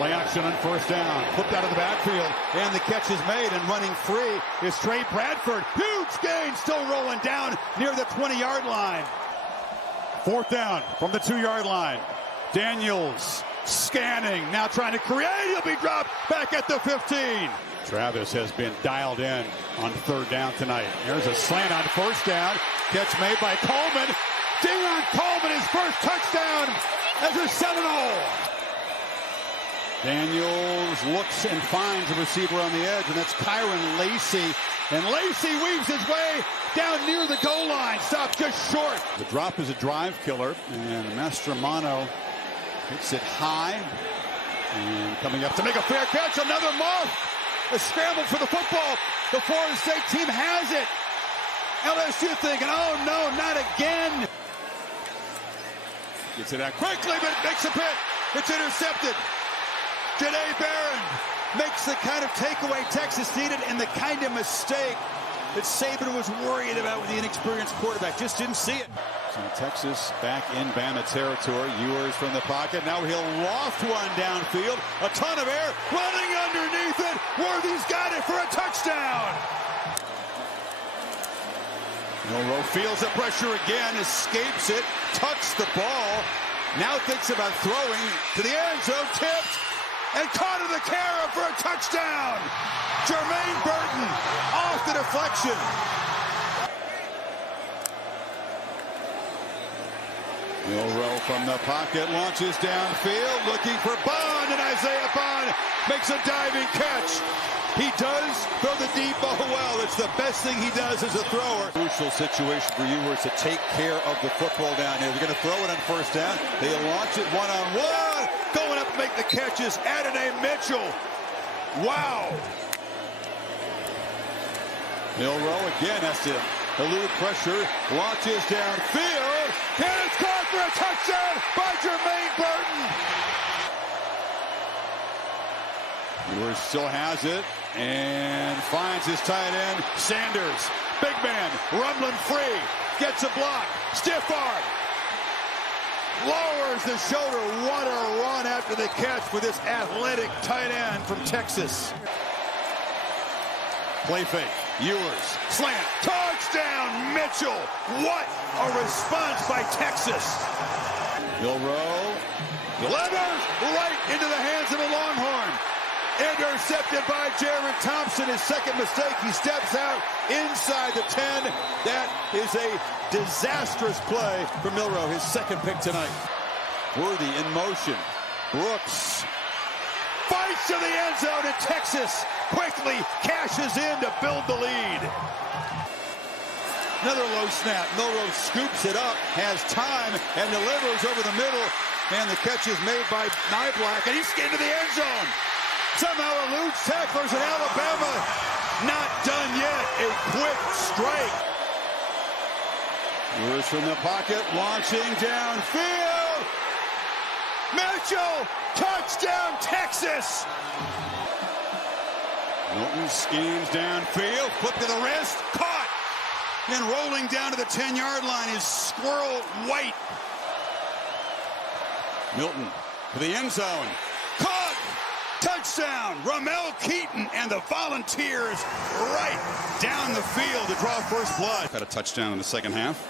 Play action on first down. Flipped out of the backfield. And the catch is made, and running free is Trey Bradford. Huge gain, still rolling down near the 20-yard line. Fourth down from the 2-yard line. Daniels scanning, now trying to create. He'll be dropped back at the 15. Travis has been dialed in on third down tonight. There's a slant on first down. Catch made by Coleman. Deion Coleman, his first touchdown as a Seminole. Daniels looks and finds a receiver on the edge, and that's Kyron Lacey. And Lacey weaves his way down near the goal line. Stopped just short. The drop is a drive killer, and Mastromano hits it high. And coming up to make a fair catch, another muff. A scramble for the football. The Florida State team has it. LSU thinking, oh no, not again. Gets it out quickly, but makes a pick. It's intercepted. Janae Barron makes the kind of takeaway Texas needed and the kind of mistake that Saban was worried about with the inexperienced quarterback. Just didn't see it. So Texas back in Bama territory. Ewers from the pocket. Now he'll loft one downfield. A ton of air running underneath it. Worthy's got it for a touchdown. Milroe feels the pressure again, escapes it, tucks the ball. Now thinks about throwing to the end zone, tipped, and caught in the carry for a touchdown. Jermaine Burton off the deflection. Milroe from the pocket launches downfield, looking for Bond, and Isaiah Bond makes a diving catch. He does throw the deep ball well. It's the best thing he does as a thrower. Crucial situation for you where it's to take care of the football down here. They're going to throw it on first down. They launch it one-on-one. Going up to make the catches, Adonai Mitchell. Wow. Milroe again has to elude pressure. Launches downfield. And it's caught for a touchdown by Jermaine Burton. Ewers still has it and finds his tight end, Sanders. Big man, rumbling free, gets a block, stiff arm, lowers the shoulder. What a run after the catch for this athletic tight end from Texas. Play fake, Ewers, slant, touchdown, Mitchell. What a response by Texas. Milroe delivers right into the hands of a Longhorn. Intercepted by Jaron Thompson, his second mistake. He steps out inside the 10. That is a disastrous play for Milroe, his second pick tonight. Worthy in motion. Brooks fights to the end zone, and Texas quickly cashes in to build the lead. Another low snap. Milroe scoops it up, has time, and delivers over the middle. And the catch is made by Niblack, and he's into the end zone. Somehow eludes tacklers in Alabama. Not done yet. A quick strike. Ewers from the pocket, launching downfield. Mitchell, touchdown, Texas. Milton schemes downfield, flip to the wrist, caught. And rolling down to the 10-yard line is Squirrel White. Milton to the end zone. Caught! Touchdown! Ramel Keaton and the Volunteers right down the field to draw first blood. Got a touchdown in the second half.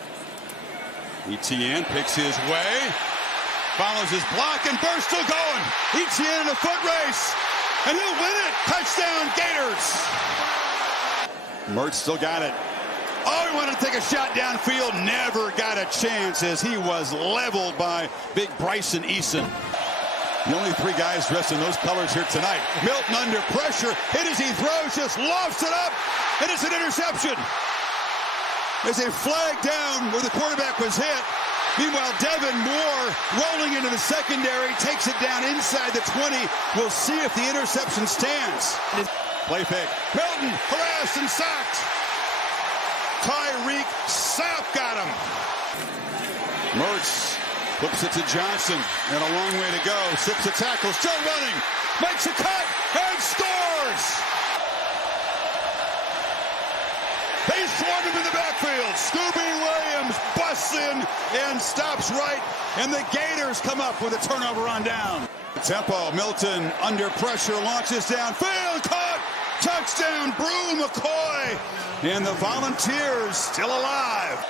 Etienne picks his way. Follows his block and bursts still going. Etienne in a foot race. And he'll win it. Touchdown Gators. Mertz still got it. Oh, he wanted to take a shot downfield. Never got a chance as he was leveled by big Bryson Eason. The only three guys dressed in those colors here tonight. Milton under pressure. Hit as he throws, just lofts it up. And it's an interception. There's a flag down where the quarterback was hit. Meanwhile, Devin Moore rolling into the secondary, takes it down inside the 20. We'll see if the interception stands. Play fake. Milton harassed and sacked. Tyreek Sapp got him. Mertz flips it to Johnson, and a long way to go. Sips a tackle, still running, makes a cut, and scores! They swarm him in the backfield. Scooby Williams busts in and stops right, and the Gators come up with a turnover on down. Tempo, Milton under pressure, launches downfield, caught, touchdown, Brew McCoy, and the Volunteers still alive.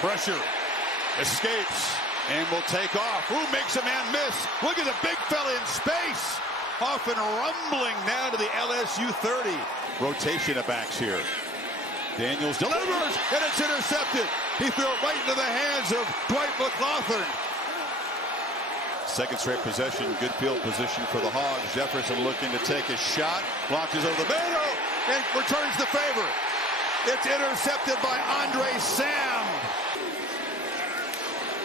Pressure, escapes, and will take off. Who makes a man miss? Look at the big fella in space. Off and rumbling now to the LSU 30. Rotation of backs here. Daniels delivers, and it's intercepted. He threw it right into the hands of Dwight McLaughlin. Second straight possession, good field position for the Hogs. Jefferson looking to take a shot, launches over the middle, and returns the favor. It's intercepted by Andre Sam.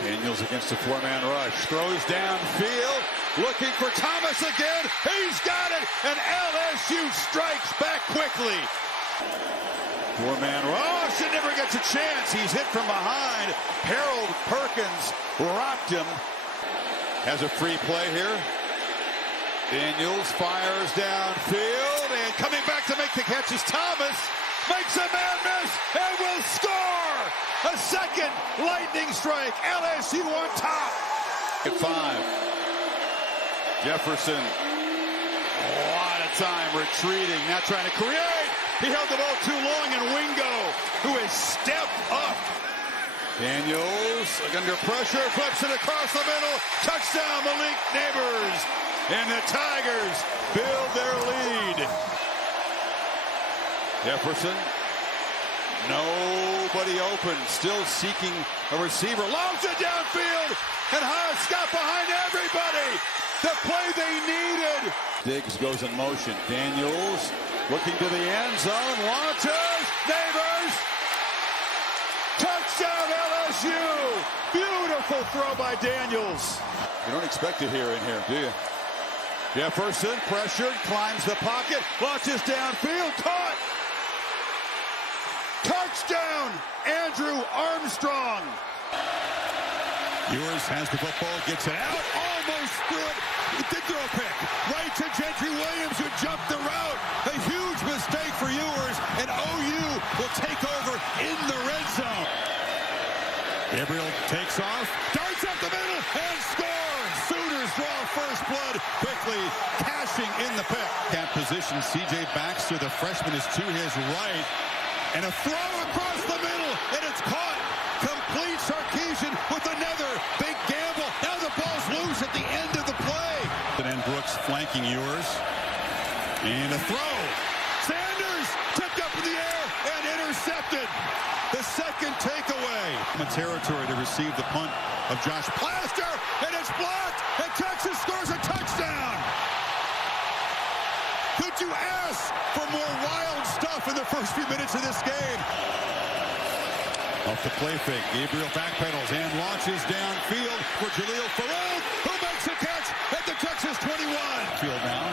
Daniels against a four-man rush, throws downfield, looking for Thomas again. He's got it, and LSU strikes back quickly. Four-man rush, and never gets a chance. He's hit from behind. Harold Perkins rocked him. Has a free play here. Daniels fires downfield, and coming back to make the catch is Thomas. Makes a man miss, and will score! A second lightning strike. LSU on top. At 5. Jefferson. A lot of time retreating, now trying to create. He held the ball too long, and Wingo, who has stepped up. Daniels under pressure, flips it across the middle. Touchdown, Malik Neighbors. And the Tigers build their lead. Jefferson, nobody open, still seeking a receiver. Lobs it downfield, and Haas got behind everybody. The play they needed. Diggs goes in motion. Daniels looking to the end zone, launches, Neighbors. Touchdown LSU! Beautiful throw by Daniels. You don't expect it here in here, do you? Jefferson pressured, climbs the pocket, launches downfield, caught. Touchdown, Andrew Armstrong. Ewers has the football, gets it out, almost threw it. He did throw a pick. Right to Gentry Williams, who jumped the route. A huge mistake for Ewers, and OU will take over in the red zone. Gabriel takes off, darts up the middle, and scores. Sooners draw first blood quickly, cashing in the pick. Cap position, C.J. Baxter, the freshman, is to his right. And a throw across the middle, and it's caught. Complete Sarkisian with another big gamble. Now the ball's loose at the end of the play. And Brooks flanking Ewers. And a throw. Sanders tipped up in the air and intercepted. The second takeaway. Territory to receive the punt of Josh Plaster, and it's blocked, and Texas scores a touchdown. Could you ask for more wild stuff in the first few minutes of this game? Off the play fake, Gabriel backpedals and launches downfield for Jaleel Farooq, who makes a catch at the Texas 21. Field now.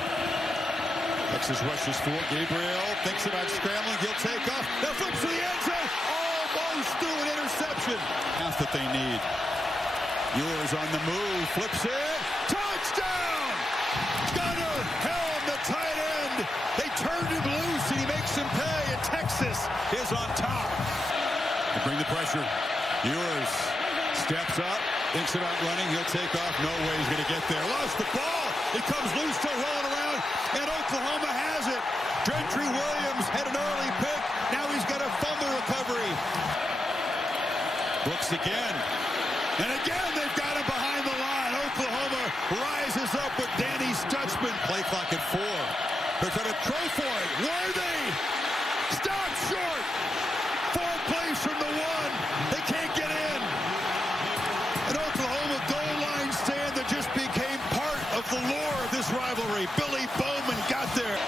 Texas rushes for Gabriel, thinks about scrambling, he'll take off. Now flips to the end zone, almost through an interception. Half that they need. Ewers on the move, flips it, touchdown! Gunner Helm, the tight end. They turned him loose, and he makes him pay, and Texas is on top. They bring the pressure. Ewers steps up, thinks about running, he'll take off. No way he's going to get there. Lost the ball. It comes loose, still rolling around, and Oklahoma has it. Gentry Williams had an early pick. Now he's got a fumble recovery. Brooks again. And again, they've got him behind the line. Oklahoma rises up with Danny Stutzman. Play clock at 4. They're going to throw for it. Worthy. Stop short. 4 plays from the 1. They can't get in. An Oklahoma goal line stand that just became part of the lore of this rivalry. Billy Bowman got there.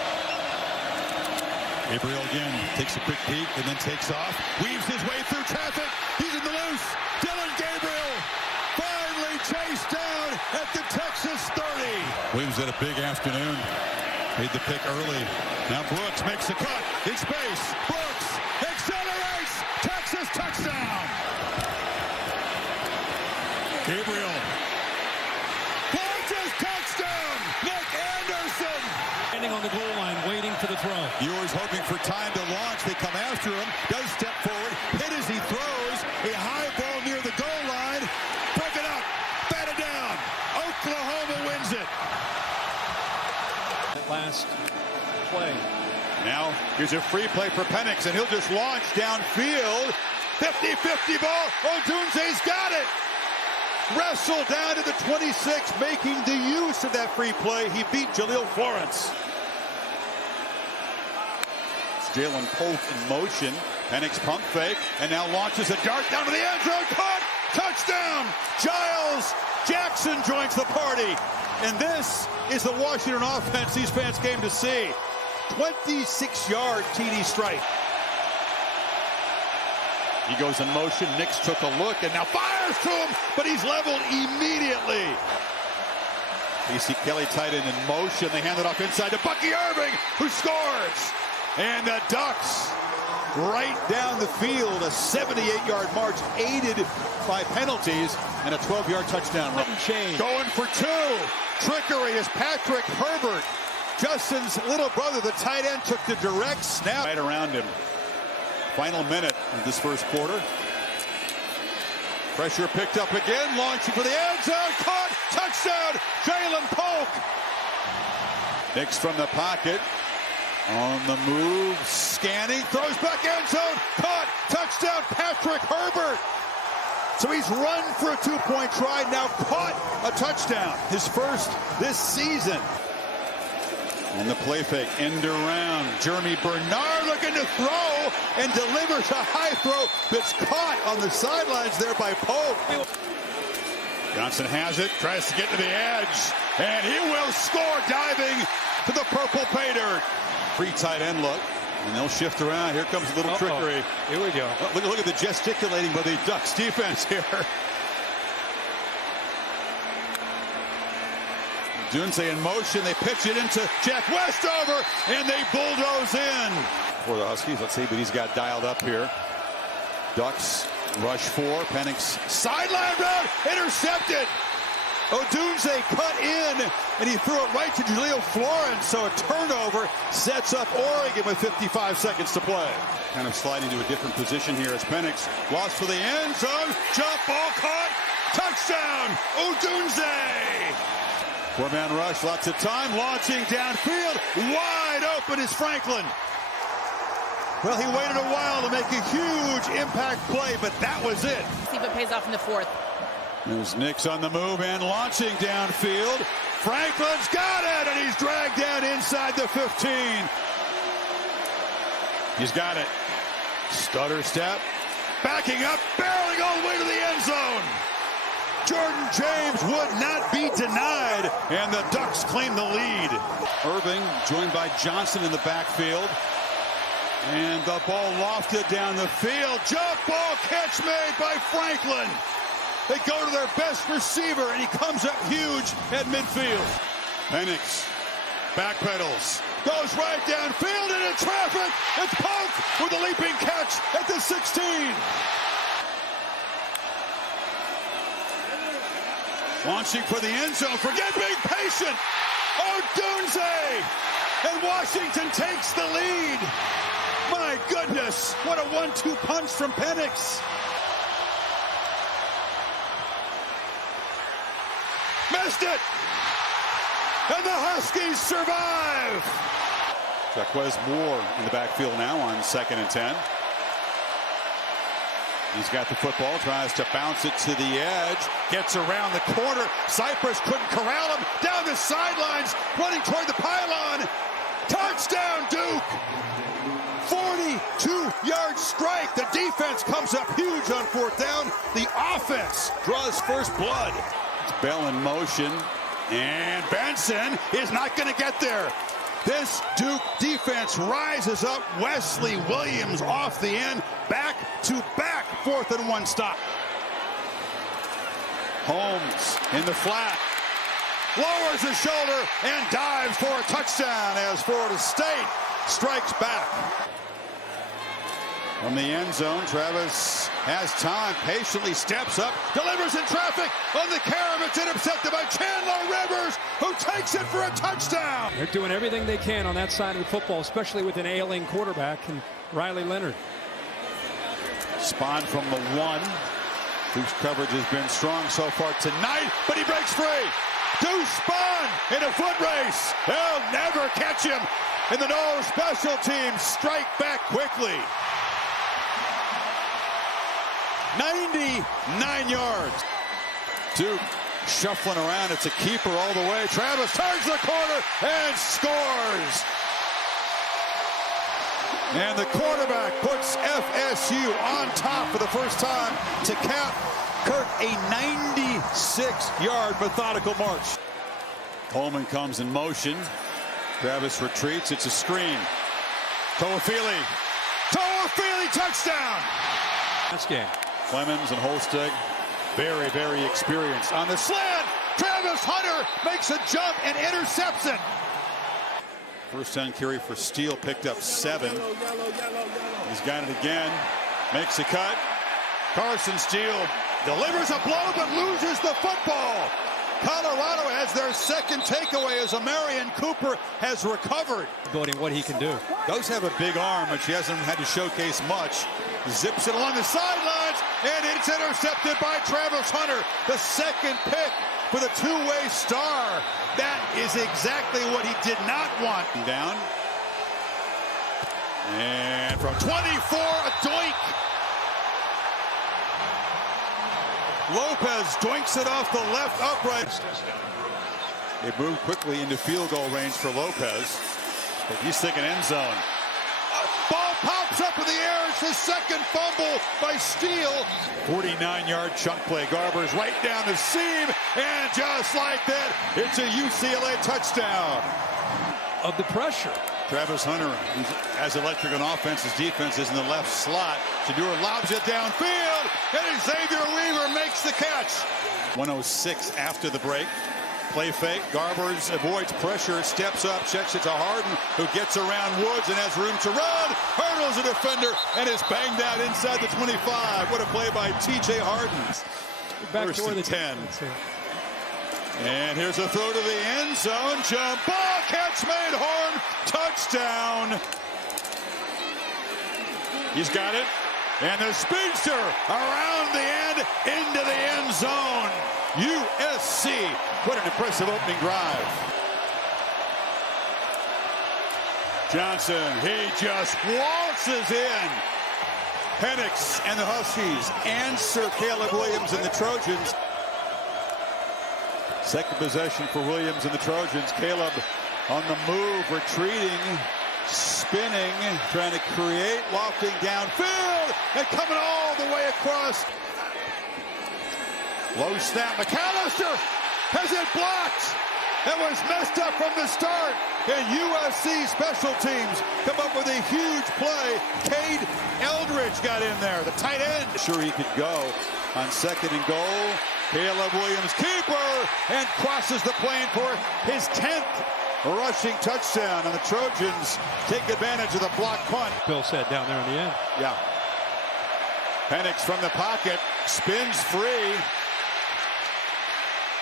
Gabriel again takes a quick peek and then takes off. Weaves his way through traffic. He's in the loose. Dylan Gabriel finally chased down at the Texas 30. Williams had a big afternoon. Made the pick early. Now Brooks makes a cut in space. Brooks accelerates. Texas touchdown. Gabriel. Launches touchdown. Nick Anderson. Standing on the goal line, waiting for the throw. Ewers hoping for time to launch. They come after him. Does step forward. Hit as he throws. A high ball near the goal line. Pick it up. Bat it down. last play. Now, here's a free play for Penix, and he'll just launch downfield. 50-50 ball. Odunze's got it. Wrestle down to the 26, making the use of that free play. He beat Jaleel Florence. It's Jalen Polk in motion. Penix pump fake, and now launches a dart down to the end zone. Caught! Touchdown! Giles Jackson joins the party. And this is the Washington offense these fans came to see. 26-yard TD strike. He goes in motion. Nix took a look and now fires to him, but he's leveled immediately. P.C. Kelly tight end in motion. They hand it off inside to Bucky Irving, who scores. And the Ducks right down the field. A 78-yard march aided by penalties and a 12-yard touchdown run. Going for two. Trickery is Patrick Herbert. Justin's little brother, the tight end, took the direct snap. Right around him. Final minute of this first quarter. Pressure picked up again, launching for the end zone. Caught, touchdown, Jalen Polk. Nix from the pocket. On the move, scanning, throws back end zone. Caught, touchdown, Patrick Herbert. So he's run for a two-point try, now caught a touchdown. His first this season. And the play fake, end around. Jeremy Bernard looking to throw and delivers a high throw that's caught on the sidelines there by Pope. Johnson has it, tries to get to the edge, and he will score diving to the purple pay dirt. Free tight end look, and they'll shift around. Here comes a little trickery. Here we go. Oh, look at the gesticulating by the Ducks defense here. Dunze in motion, they pitch it into Jack Westover, and they bulldoze in. For the Huskies, let's see, but he's got dialed up here. Ducks rush four, Penix sideline route, intercepted. Odunze cut in, and he threw it right to Jaleel Florence, so a turnover sets up Oregon with 55 seconds to play. Kind of sliding to a different position here as Penix lost for the end zone, jump ball caught, touchdown, Odunze! Four-man rush, lots of time, launching downfield, wide open is Franklin. Well, he waited a while to make a huge impact play, but that was it. See if it pays off in the fourth. There's Nix on the move and launching downfield. Franklin's got it, and he's dragged down inside the 15. He's got it. Stutter step, backing up, barreling all the way to the end zone. Jordan James would not be denied, and the Ducks claim the lead. Irving joined by Johnson in the backfield. And the ball lofted down the field. Jump ball catch made by Franklin. They go to their best receiver, and he comes up huge at midfield. Penix backpedals, goes right downfield into traffic. It's Polk with a leaping catch at the 16. Launching for the end zone. Forget being patient. Odunze, and Washington takes the lead. My goodness, what a 1-2 punch from Penix. Missed it! And the Huskies survive! Jaquez Moore in the backfield now on 2nd and 10. He's got the football, tries to bounce it to the edge, gets around the corner. Cypress couldn't corral him. Down the sidelines, running toward the pylon. Touchdown, Duke! 42-yard strike. The defense comes up huge on 4th down. The offense draws first blood. It's Bell in motion, and Benson is not going to get there. This Duke defense rises up. Wesley Williams off the end, back-to-back 4th and 1 stop. Holmes in the flat, lowers his shoulder and dives for a touchdown as Florida State strikes back. From the end zone, Travis has time, patiently steps up, delivers in traffic on the carom. It's intercepted by Chandler Rivers, who takes it for a touchdown. They're doing everything they can on that side of the football, especially with an ailing quarterback and Riley Leonard. Spawn from the 1, Duke's coverage has been strong so far tonight, but he breaks free. Deuce spun in a foot race. They'll never catch him. And the no special teams strike back quickly. 99 yards. Duke shuffling around. It's a keeper all the way. Travis turns the corner and scores. And the quarterback puts FSU on top for the first time to cap Kurt a 96-yard methodical march. Coleman comes in motion. Travis retreats. It's a screen. Toafili, touchdown. This game. Clemens and Holstig, very, very experienced. On the slant, Travis Hunter makes a jump and intercepts it. First down carry for Steele, picked up 7. He's got it again, makes a cut. Carson Steele delivers a blow but loses the football. Colorado has their second takeaway as Amarian Cooper has recovered. Voting what he can do. Does have a big arm, but she hasn't had to showcase much. Zips it along the sidelines, and it's intercepted by Travis Hunter. The second pick for the two-way star. That is exactly what he did not want. Down. And from 24, a doink. Lopez doinks it off the left upright. They move quickly into field goal range for Lopez, but he's thinking end zone. Ball pops up in the air. It's the second fumble by Steele. 49-yard chunk play. Garber's right down the seam, and just like that, it's a UCLA touchdown. Of the pressure. Travis Hunter, who's as electric on offense as defense, is in the left slot. Shador lobs it downfield, and Xavier Weaver makes the catch. 1:06 after the break. Play fake. Garbers avoids pressure, steps up, checks it to Harden, who gets around Woods and has room to run. Hurdles a defender and is banged out inside the 25. What a play by T.J. Harden. Back First toward and the 10. And here's a throw to the end zone. Jump ball, catch made, Horn, touchdown. He's got it. And the speedster around the end into the end zone. USC. What an impressive opening drive. Johnson, he just waltzes in. Penix and the Huskies answer Caleb Williams and the Trojans. Second possession for Williams and the Trojans. Caleb on the move, retreating, spinning, trying to create, lofting downfield, and coming all the way across. Low snap. McAllister has it blocked. It was messed up from the start. And USC special teams come up with a huge play. Cade Eldridge got in there, the tight end. Sure he could go on second and goal. Caleb Williams, keeper, and crosses the plane for his 10th rushing touchdown. And the Trojans take advantage of the block punt. Bill said down there in the end. Yeah. Penix from the pocket, spins free.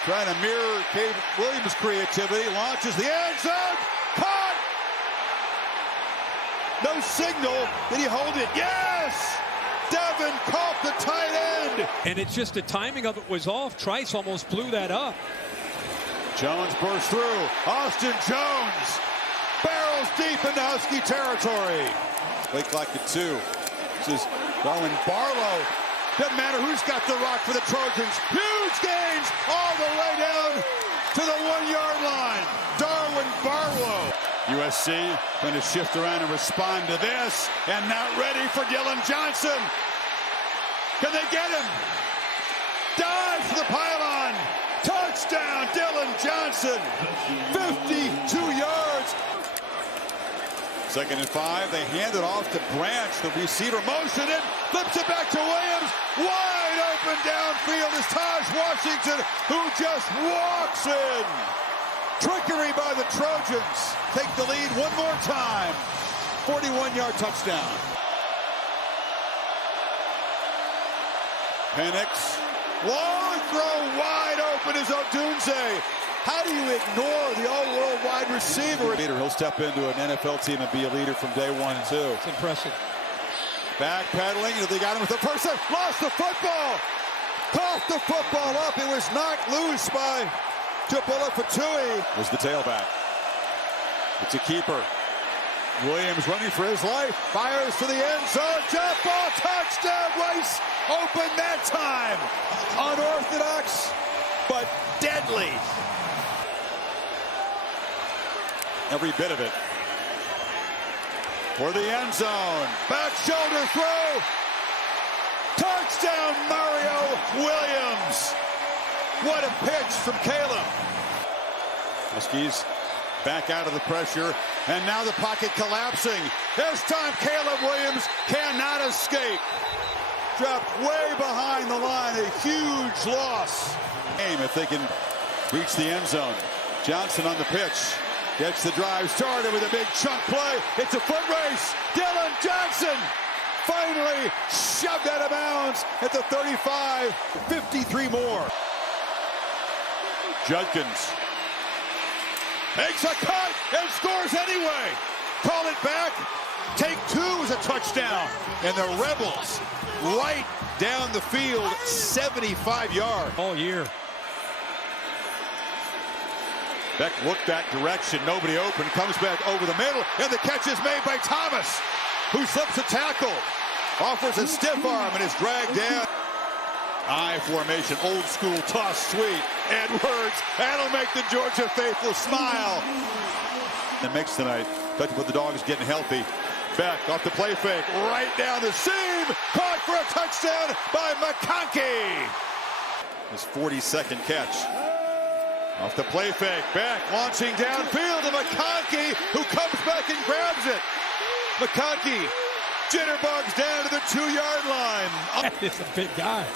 Trying to mirror Cade Williams' creativity, launches the end zone, caught! No signal, did he hold it? Yes! Devin caught the tight end! And it's just the timing of it was off. Trice almost blew that up. Jones bursts through, Austin Jones barrels deep into Husky territory. Play clock at 2. This is Darwin Barlow. Doesn't matter who's got the rock for the Trojans. Huge gains all the way down to the 1-yard line. Darwin Barlow. USC going to shift around and respond to this. And not ready for Dylan Johnson. Can they get him? Dive for the pylon. Touchdown, Dylan Johnson. 52 yards. Second and 5, they hand it off to Branch. The receiver motion it, flips it back to Williams. Wide open downfield is Taj Washington, who just walks in. Trickery by the Trojans. Take the lead one more time. 41-yard touchdown. Penix. Long throw wide open is Odunze. How do you ignore the all-world wide receiver? He'll step into an NFL team and be a leader from day 1 and 2. It's impressive. Backpedaling. They got him with the first time. Lost the football. Coughed the football up. It was knocked loose by Tupula Fatui. Was the tailback. It's a keeper. Williams running for his life. Fires to the end zone. Jump ball. Touchdown. Rice open that time. Unorthodox, but deadly. Every bit of it. For the end zone. Back shoulder throw. Touchdown, Mario Williams. What a pitch from Caleb. Huskies back out of the pressure, and now the pocket collapsing. This time Caleb Williams cannot escape. Dropped way behind the line, a huge loss. If they can reach the end zone. Johnson on the pitch. Gets the drive started with a big chunk play. It's a foot race. Dylan Johnson finally shoved out of bounds at the 35. 53 more. Judkins makes a cut and scores anyway. Call it back. Take two is a touchdown. And the Rebels right down the field, 75 yards. All year. Beck looked that direction. Nobody open. Comes back over the middle. And the catch is made by Thomas, who slips a tackle. Offers a stiff arm and is dragged down. I formation, old school toss sweep. Edwards, that'll make the Georgia faithful smile. The mix tonight. Touch with the Dogs getting healthy. Beck off the play fake, right down the seam. Caught for a touchdown by McConkey. His 42nd catch. Off the play fake, Beck launching downfield to McConkey, who comes back and grabs it. McConkey jitterbugs down to the 2-yard line. That is a big guy.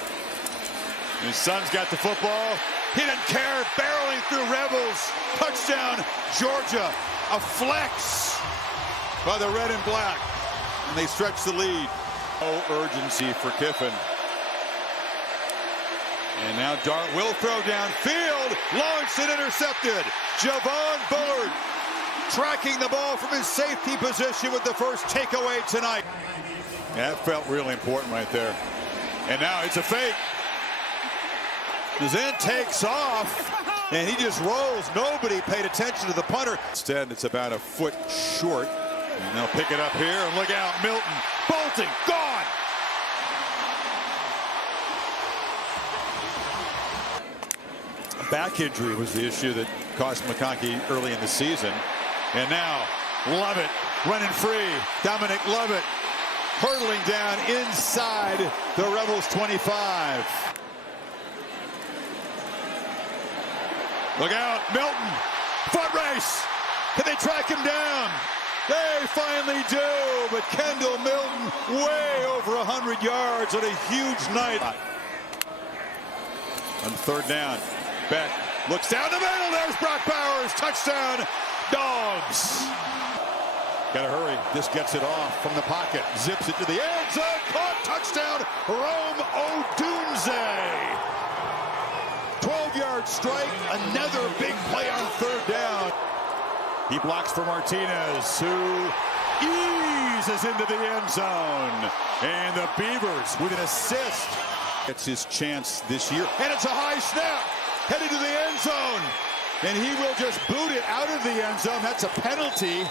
His son's got the football. He didn't care, barreling through Rebels. Touchdown, Georgia. A flex by the red and black. And they stretch the lead. No urgency for Kiffin. And now Dart will throw downfield. Launched and intercepted. Javon Bullard tracking the ball from his safety position with the first takeaway tonight. That felt really important right there. And now it's a fake. Zen takes off, and he just rolls. Nobody paid attention to the punter. Instead, it's about a foot short. And they'll pick it up here, and look out, Milton. Bolting, gone. Back injury was the issue that cost McConkey early in the season. And now, Lovett running free. Dominic Lovett hurtling down inside the Rebels 25. Look out, Milton. Foot race. Can they track him down? They finally do, but Kendall Milton way over 100 yards on a huge night. On third down, Beck looks down the middle. There's Brock Bowers. Touchdown, Dogs. Gotta hurry. This gets it off from the pocket. Zips it to the end zone. Caught. Touchdown, Rome Odunze. 12-yard strike. Another big play on third down. He blocks for Martinez, who eases into the end zone. And the Beavers with an assist. It's his chance this year. And it's a high snap. Headed to the end zone. And he will just boot it out of the end zone. That's a penalty.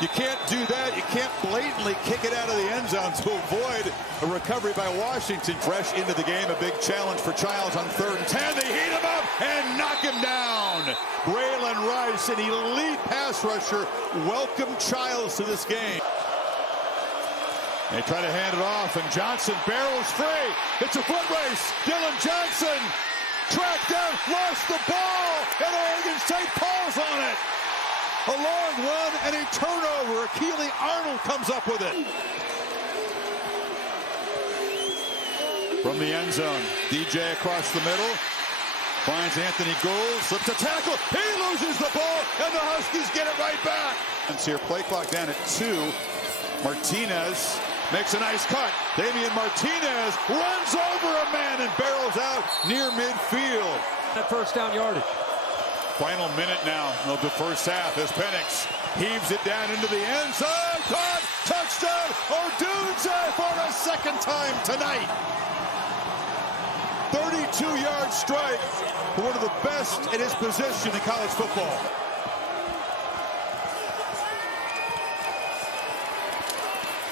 You can't do that. You can't blatantly kick it out of the end zone to avoid a recovery by Washington. Fresh into the game, a big challenge for Childs on 3rd and 10. They heat him up and knock him down. Braylon Rice, an elite pass rusher. Welcome Childs to this game. They try to hand it off, and Johnson barrels free. It's a foot race. Dylan Johnson tracked down, lost the ball, and Oregon State falls on it. A long run and a turnover. Keely Arnold comes up with it. From the end zone, DJ across the middle. Finds Anthony Gould, slips a tackle. He loses the ball, and the Huskies get it right back. It's here, play clock down at 2. Martinez makes a nice cut. Damian Martinez runs over a man and barrels out near midfield. That first down yardage. Final minute now of the first half as Penix heaves it down into the end zone. Caught! Touchdown! Odunze for a second time tonight. 32-yard strike for one of the best in his position in college football.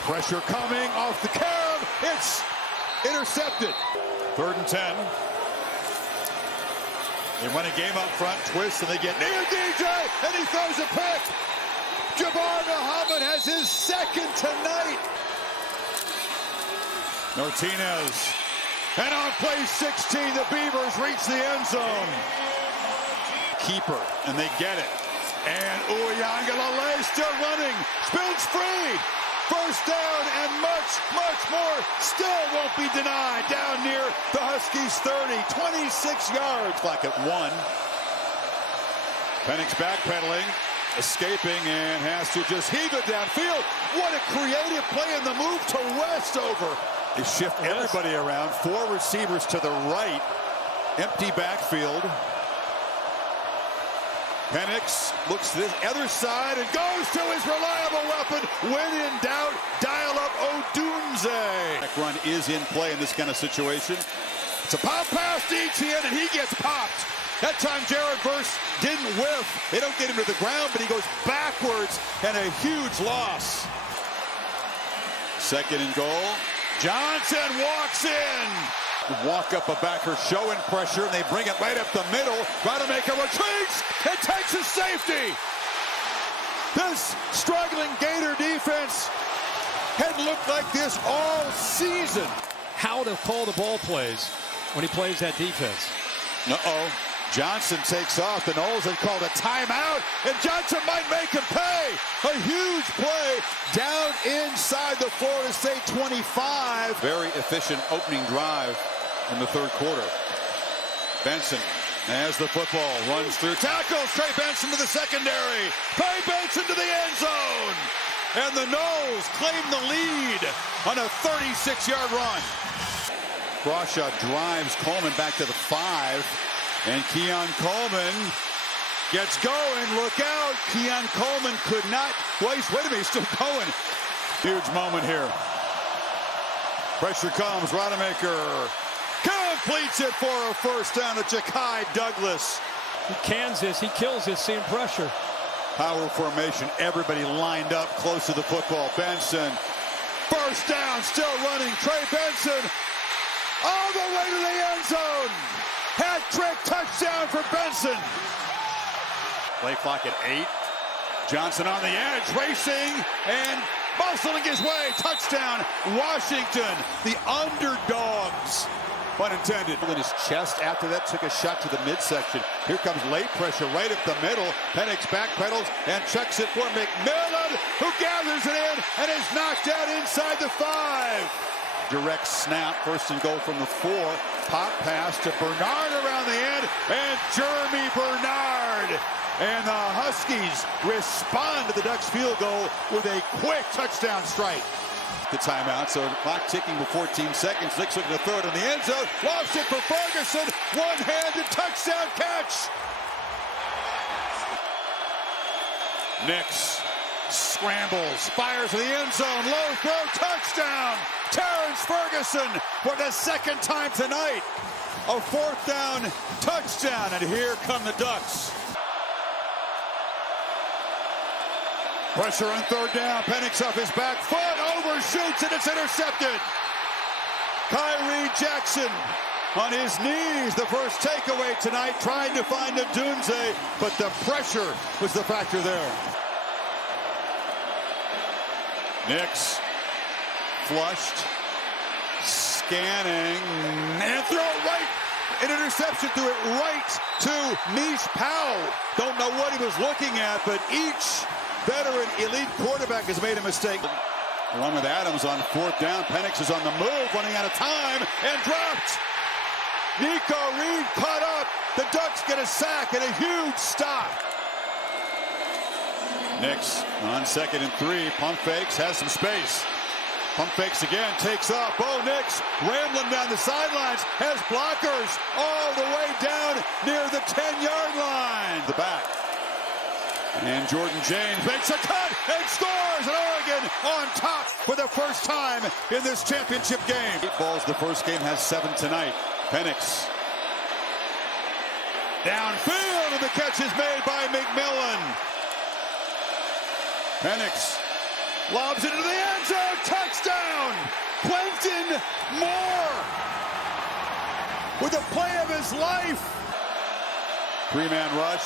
Pressure coming off the curve. It's intercepted. 3rd and 10. They run a game up front, twist, and they get near DJ, and he throws a pick. Jabbar Muhammad has his second tonight. Martinez. And on play 16, the Beavers reach the end zone. Keeper, and they get it. And Uiagalelei still running. Spins free. First down, and much, much more still won't be denied. Down near the Huskies 30, 26 yards. Clock at 1. Penix backpedaling, escaping, and has to just heave it downfield. What a creative play in the move to Westover. They shift everybody around. 4 receivers to the right. Empty backfield. Penix looks to the other side and goes to his reliable weapon. When in doubt, dial up Odunze. That run is in play in this kind of situation. It's a pop pass to Etienne, and he gets popped. That time Jared Verse didn't whiff. They don't get him to the ground, but he goes backwards, and a huge loss. 2nd and goal. Johnson walks in. Walk up a backer showing pressure, and they bring it right up the middle. Rodemaker retreats and takes a safety. This struggling Gator defense hadn't looked like this all season. How to call the ball plays when he plays that defense. Uh-oh. Johnson takes off. The Noles had called a timeout, and Johnson might make him pay. A huge play down inside the Florida State 25. Very efficient opening drive in the 3rd quarter. Benson has the football, runs through tackles. Trey Benson to the secondary. Trey Benson to the end zone. And the Noles claim the lead on a 36-yard run. Crawshaw drives Coleman back to the 5. And Keon Coleman gets going. Look out. Keon Coleman could not. Wait a minute. He's still going. Huge moment here. Pressure comes. Rodemaker completes it for a first down to Ja'Kai Douglas. He cans this. He kills this, seeing pressure. Power formation. Everybody lined up close to the football. Benson. First down. Still running. Trey Benson. All the way to the end zone. Hat-trick touchdown for Benson. Play clock at 8. Johnson on the edge, racing and muscling his way. Touchdown, Washington. The underdogs. Pun intended. In his chest after that, took a shot to the midsection. Here comes late pressure right up the middle. Penix backpedals and checks it for McMillan, who gathers it in and is knocked out inside the 5. Direct snap, 1st and goal from the 4. Pop pass to Bernard around the end, and Jeremy Bernard. And the Huskies respond to the Ducks field goal with a quick touchdown strike. The timeout, so the clock ticking with 14 seconds. Nick's looking to throw it in the end zone. Lost it for Ferguson. One-handed touchdown catch. Nix scrambles, fires to the end zone, low throw, touchdown! Terrence Ferguson for the 2nd time tonight. A 4th down touchdown, and here come the Ducks. Pressure on 3rd down, Penix off his back foot, overshoots, and it's intercepted. Kyrie Jackson on his knees, the first takeaway tonight, trying to find Odunze, but the pressure was the factor there. Nix flushed, scanning, and throw it right. An interception, threw it right to Mish Powell. Don't know what he was looking at, but each veteran elite quarterback has made a mistake. Along with Adams on 4th down. Penix is on the move, running out of time, and dropped. Nico Reed caught up. The Ducks get a sack and a huge stop. Nix on 2nd and 3. Pump fakes, has some space. Pump fakes again, takes off. Bo Nix rambling down the sidelines, has blockers all the way down near the 10-yard line. The back. And Jordan James makes a cut and scores, and Oregon on top for the first time in this championship game. 8 balls, the first game has 7 tonight. Penix. Downfield, and the catch is made by McMillan. Penix lobs it into the end zone. Touchdown! Quentin Moore with the play of his life. Three-man rush.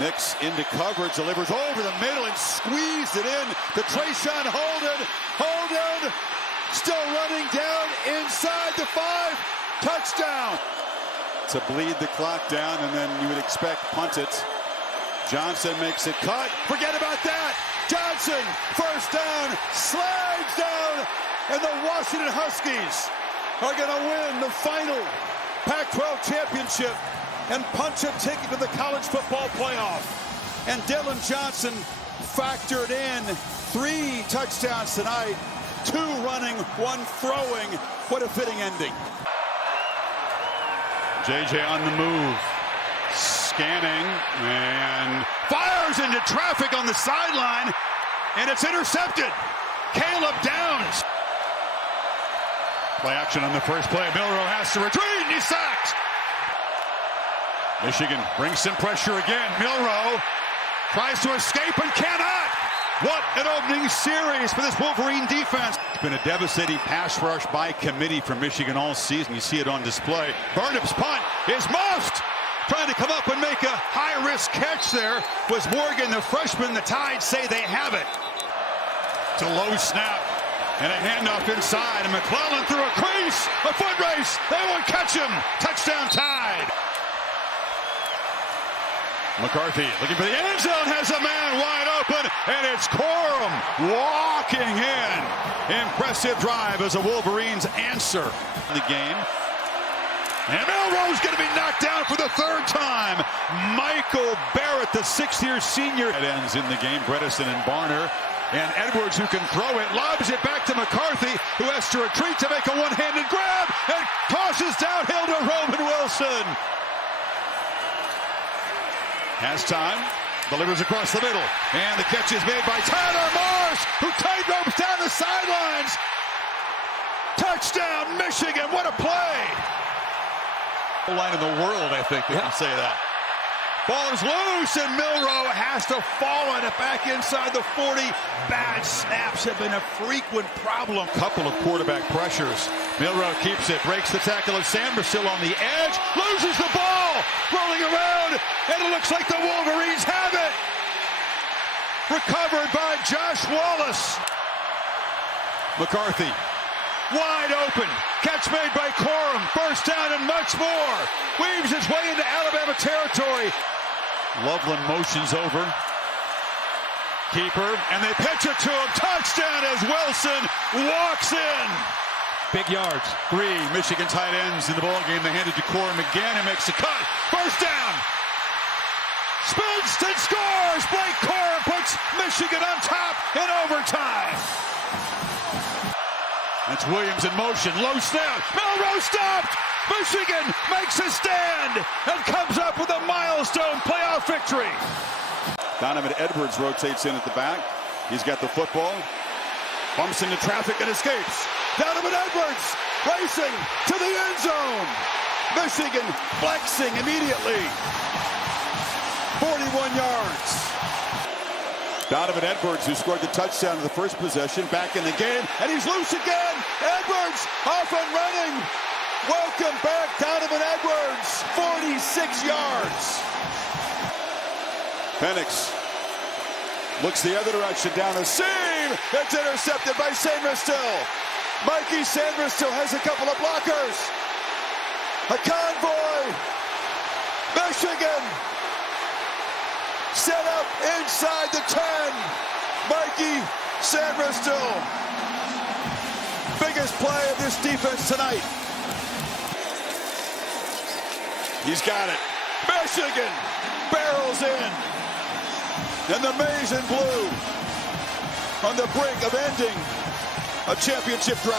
Nix into coverage, delivers over the middle and squeezed it in to Trayshawn Holden. Holden still running down inside the 5. Touchdown. To bleed the clock down, and then you would expect punt it. Johnson makes it cut. Forget about that. Johnson, first down, slides down, and the Washington Huskies are going to win the final Pac-12 Championship and punch a ticket to the college football playoff. And Dylan Johnson factored in 3 touchdowns tonight, 2 running, 1 throwing. What a fitting ending. JJ on the move, scanning, and fires into traffic on the sideline, and it's intercepted. Caleb Downs. Play action on the first play. Milroe has to retreat, and he's sacked. Michigan brings some pressure again. Milroe tries to escape and cannot. What an opening series for this Wolverine defense. It's been a devastating pass rush by committee for Michigan all season. You see it on display. Burnham's punt is muffed. Trying to come up and make a high-risk catch there was Morgan, the freshman. The Tide say they have it. It's a low snap and a handoff inside. And McClellan through a crease. A foot race. They won't catch him. Touchdown Tide. McCarthy looking for the end zone, has a man wide open, and it's Corum walking in. Impressive drive as the Wolverines answer the game. And Milroe's going to be knocked down for the 3rd time. Michael Barrett, the 6th-year senior. It ends in the game. Bredesen and Barner. And Edwards, who can throw it, lobs it back to McCarthy, who has to retreat to make a one-handed grab and tosses downhill to Roman Wilson. Has time, delivers across the middle, and the catch is made by Tyler Morris, who tight ropes down the sidelines. Touchdown, Michigan, what a play. The line in the world, I think, they can say that. Ball is loose, and Milroe has to follow it back inside the 40. Bad snaps have been a frequent problem. Couple of quarterback pressures. Milroe keeps it, breaks the tackle of Sanders, still on the edge, loses the ball, rolling around, and it looks like the Wolverines have it. Recovered by Josh Wallace. McCarthy, wide open, catch made by Corum, first down and much more. Weaves his way into Alabama territory. Loveland motions over. Keeper, and they pitch it to him. Touchdown as Wilson walks in. Big yards. 3 Michigan tight ends in the ballgame. They hand it to Corum again and makes the cut. First down. Spins and scores. Blake Corum puts Michigan on top in overtime. That's Williams in motion. Low snap. Milroe stopped. Michigan makes a stand and comes up with a milestone playoff victory. Donovan Edwards rotates in at the back. He's got the football. Bumps into traffic and escapes. Donovan Edwards racing to the end zone. Michigan flexing immediately. 41 yards. Donovan Edwards, who scored the touchdown in the first possession, back in the game, and he's loose again. Edwards off and running. Welcome back, Donovan Edwards. 46 yards. Penix looks the other direction down the seam. It's intercepted by Sanders-Still. Mikey Sanders-Still has a couple of blockers. A convoy. Michigan set up inside the 10. Mikey Sanders-Still. Biggest play of this defense tonight. He's got it. Michigan barrels in. And the maize and blue on the brink of ending a championship drought.